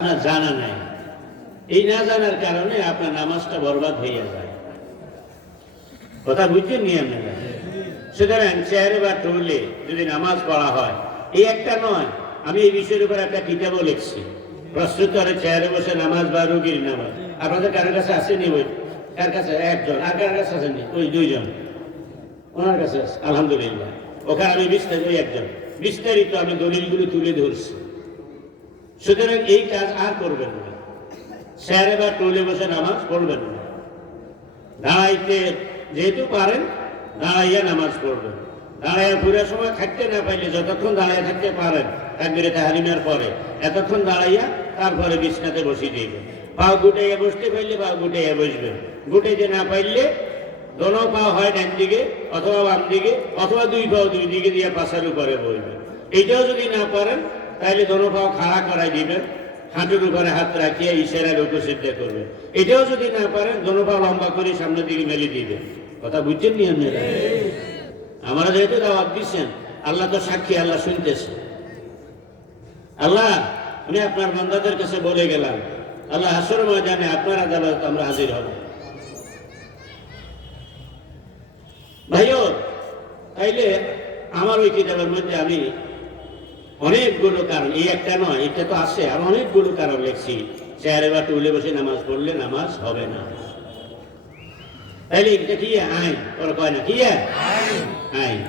আপনার জানা নাই, এই না জানার কারণে আপনার নামাজটা বরবাদ হয়ে যায়। কথা বুঝছেন নিয়ে আপনারা? সুতরাং চেয়ারে বা টেবিলে যদি নামাজ পড়া হয়, এই একটা নয়, আমি এই বিষয়ের উপর একটা কিতাবও লিখছি, প্রশ্নোত্তরে চেয়ারে বসে নামাজ বা রুগীর নামাজ। আপনাদের কারোর কাছে আসেনি? ওই কার কাছে? একজন। আর কার কাছে আসেনি? ওই দুইজন, ওনার কাছে আছে আলহামদুলিল্লাহ। ওখানে আমি বিস্তারিত আমি দলিলগুলো তুলে ধরছি। সুতরাং এই কাজ আর করবেন না, চেয়ারে বা টুলে বসে নামাজ পড়বেন না। দাঁড়াইতে যেহেতু পারেন, দাঁড়াইয়া নামাজ পড়বেন। দাঁড়াইয়া পুরো সময় থাকতে না পাইলে যতক্ষণ দাঁড়াইয়া থাকতে পারেন তাকবীরে তাহরিমের পরে এতক্ষণ দাঁড়াইয়া তারপরে বিছনাতে বসিয়ে দিবেন। পা গুটাইয়া বসতে পাইলে পা গুটাইয়া বসবেন। গুটাইতে না পাইলে দোনো পা হয় ডান দিকে অথবা বাম দিকে, অথবা দুই পাও দুই দিকে দিয়ে পাশার উপরে বসবেন। এইটাও যদি না পারেন তাহলে দোনো পাও খাড়া করাই দিবেন, হাঁটুর উপরে হাত রাখিয়া ইশারা রুকু সিজদা করবেন। এটাও যদি না পারেন দোনো পা লম্বা করে সামনের দিকে মেলে দিবেন। কথা বুঝছেন নি আপনারা? আমরা যেহেতু দাওয়াত দিচ্ছেন, আল্লাহ তো সাক্ষী, আল্লাহ শুনতেছে। আল্লাহ, আমি আপনার বান্দাদের কাছে বলে গেলাম, আল্লাহ হাসর ময়দানে আপনার আদালত আমরা হাজির হব। ভাইও, তাইলে আমার ওই কিতাবের মধ্যে আমি অনেকগুলো কারণ, এই একটা নয়, এটা তো আছে, আর অনেকগুলো কারণ লিখছি চেয়ারে বা টুলে বসে নামাজ পড়লে নামাজ হবে না। তাইলে এটা কি আইন? ওরা কয় না কি আইন?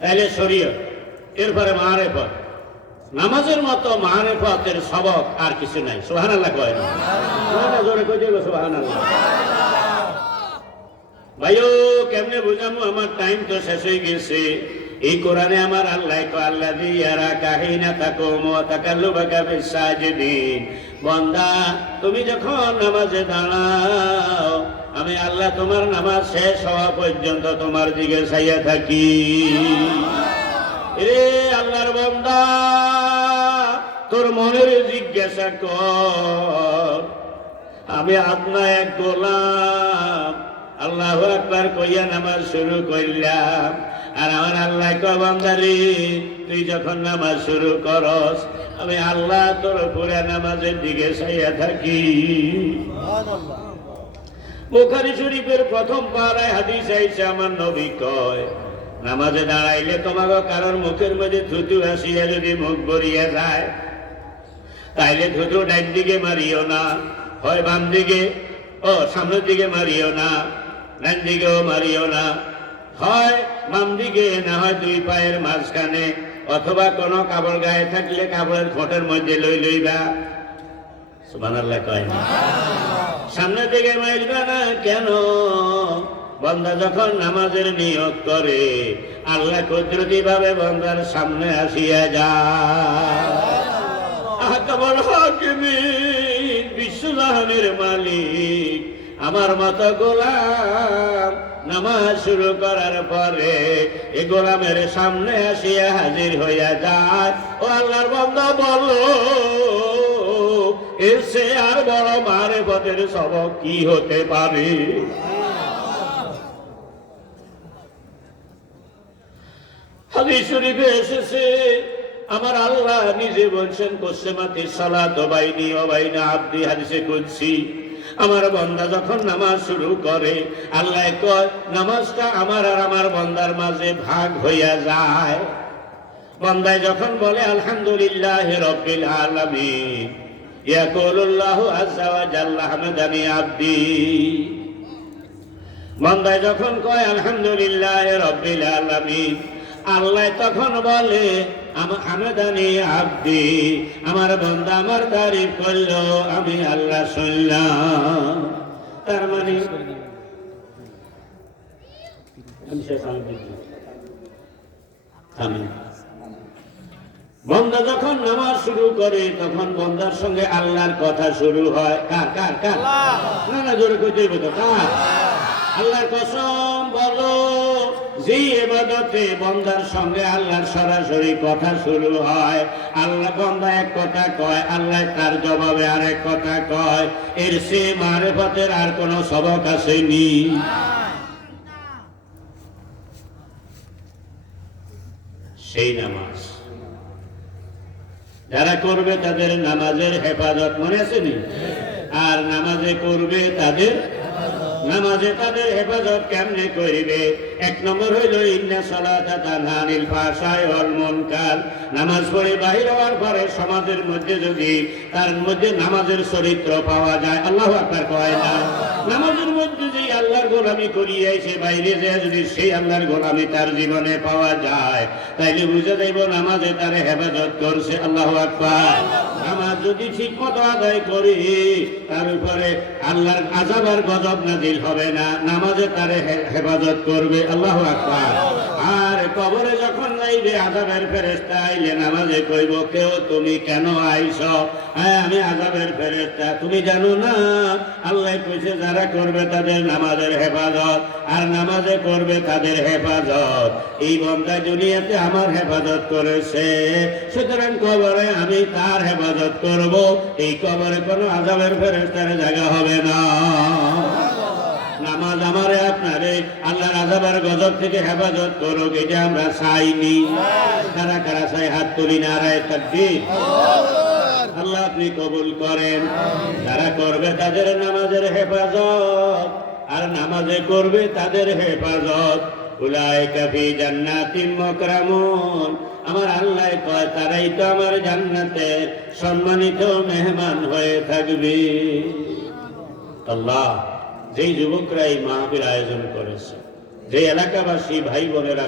তাইলে শরীয়ত, এরপরে মারেফত। নামাজের মতো মারেফতের সবক আর কিছু নাই। সুবহানাল্লাহ কয় না? জোরে কই দিল সুবহানাল্লাহ। ভাইও, কেমনে বুঝামু? আমার টাইম তো শেষ হয়ে গেছে। এই কোরআনে আমার আল্লাহ কয়, আল্লাযী ইয়ারাকা হিনা তাকুম ওয়া তাকাল্লুবাকা ফিস সাজিদিন। বান্দা, তুমি যখন নামাজে দাঁড়াও, আমি আল্লাহ তোমার নামাজ শেষ হওয়া পর্যন্ত তোমার দিকে চাইয়া থাকি। রে আল্লাহর বান্দা, তোর মনের জিজ্ঞাসা কর, আমি আপনার এক গোলাম, আল্লাহু আকবার কইয়া নামাজ শুরু করলাম। আর আমার আল্লাহ কয়, বান্দারে, তুই যখন নামাজ শুরু করস, আমি আল্লাহ তোর পুরা নামাজের দিকে চাইয়া থাকি। বুখারী শরীফের প্রথম পারায় হাদিস আইছে, আমার নবী কয়, নামাজে দাঁড়াইলে তোমাকে কারোর মুখের মধ্যে থুতু আসিয়া যদি মুখ ভরিয়া যায়, তাইলে থুতু ডান দিকে মারিও না, হয় বাম দিকে ও সামনের দিকে মারিও না, ডান দিকেও মারিও না, হয় বাম দিকে, না হয় দুই পায়ের মাঝখানে, অথবা কোনো কাপড় গায়ে থাকলে কাপড়ের খোঁটের মধ্যে লইবা। সুবহানাল্লাহ কয় না? সামনের দিকে মারবা না কেন? বান্দা যখন নামাজের নিয়ত করে, আল্লাহ কুদরতি ভাবে বান্দার সামনে আসিয়া যায়। আহকামুল হাকিমিন, বিশ্বজাহানের মালিক, আমার মতো গোলাম নামাজ শুরু করার পরে এই গোলামের সামনে আসিয়া হাজির হইয়া যায়। ও আল্লাহর বান্দা, বলো, এর সে আর বড় মারেফতের সবক কি হতে পারে? হাদিস শরীফে এসেছে, আমার আল্লাহ নিজে বলছেন, কুসমাতিস সালাতু বাইনি ওয়া বাইনা আবদি, হাদিসে কুদসি। আমার বান্দা যখন নামাজ শুরু করে, আল্লাহ কয়, নামাজটা আমার আর আমার বান্দার মাঝে ভাগ হইয়া যায়। বান্দায় যখন বলে আলহামদুলিল্লাহি রাব্বিল আলামিন, ইয়াকুলুল্লাহু আযজা ওয়া জাল্লা হামদানি আবদি। বান্দায় যখন কয় আলহামদুলিল্লাহি রাব্বিল আলামিন, আল্লাহ তখন বলে হামদানি আবদি, আমার বান্দা আমার তারিফ করলো, আমি আল্লাহ শুনলাম। তার মানে বান্দা যখন নামাজ শুরু করে, তখন বান্দার সঙ্গে আল্লাহর কথা শুরু হয়। কার কার কার? না জোরে কইতে হইব তো, কার? আল্লাহর কসম, বলো, যে ইবাদতে বান্দার সঙ্গে আল্লাহর সরাসরি কথা শুরু হয়, আল্লাহ বান্দা এক কথা কয়, আল্লাহ তার জবাবে আরেক কথা কয়, এর সে মারেফতের আর কোন সবক আসেনি। সেই নামাজ যারা করবে তাদের নামাজের হেফাজত, মনে আছে নি? আর নামাজে করবে তাদের হেফাজত কেমনে করিবে? এক নম্বর হইল ইন্না সালাতা তানহা আনিল ফাহশাই ওয়াল মুনকার। নামাজ পড়ে বাহির হওয়ার পরে সমাজের মধ্যে যদি তার মধ্যে নামাজের চরিত্র পাওয়া যায়, আল্লাহু আকবার কয় না? নামাজের মধ্যে যে আল্লাহর গোলামি করিয়ে সে বাইরে যায়, যদি সেই আল্লাহর গোলামি তার জীবনে পাওয়া যায়, তাইলে বুঝে যাইব নামাজে তার হেফাজত করছে। আল্লাহু আকবার। নামাজ যদি ঠিক মতো আদায় করি, তার উপরে আল্লাহর আযাব আর গজব নাযিল হবে না, নামাজে তার হেফাজত করবে। আল্লাহু আকবার। আর কবরে যখন যাইবে, আযাবের ফেরেশতা আইলে নামাজে কইব, কেউ তুমি কেন আইছো? হ্যাঁ, আমি আযাবের ফেরেশতা। তুমি জানো না আল্লাহ কইছে যারা করবে তাদের নামাজের হেফাজত, আর নামাজে করবে তাদের হেফাজত। এই বান্দা দুনিয়াতে আমার হেফাজত করেছে, সুতরাং কবরে আমি তার হেফাজত করব। এই কবরে কোনো আযাবের ফেরেশতার জায়গা হবে না। নামাজ আমারে আপনারে আল্লাহর আযাবের গজব থেকে হেফাজত করুক, এটা আমরা চাইনি। কারা কারা চাই? হাত তুলি, নারায়ে তাকবীর। আল্লাহ আপনি কবুল করেন। যারা করবে তাদের নামাজের হেফাজত, আর নামাজে করবে তাদের হেফাজত, উলাইকা ফি জান্নাতিন মুকরামুন। আমার আল্লাহ কয় তারাই তো আমার জান্নাতে সম্মানিত মেহমান হয়ে থাকবে। আল্লাহ, যেই যুবকরা এই মাহফিল আয়োজন করেছে, যে এলাকাবাসী ভাই বোনেরা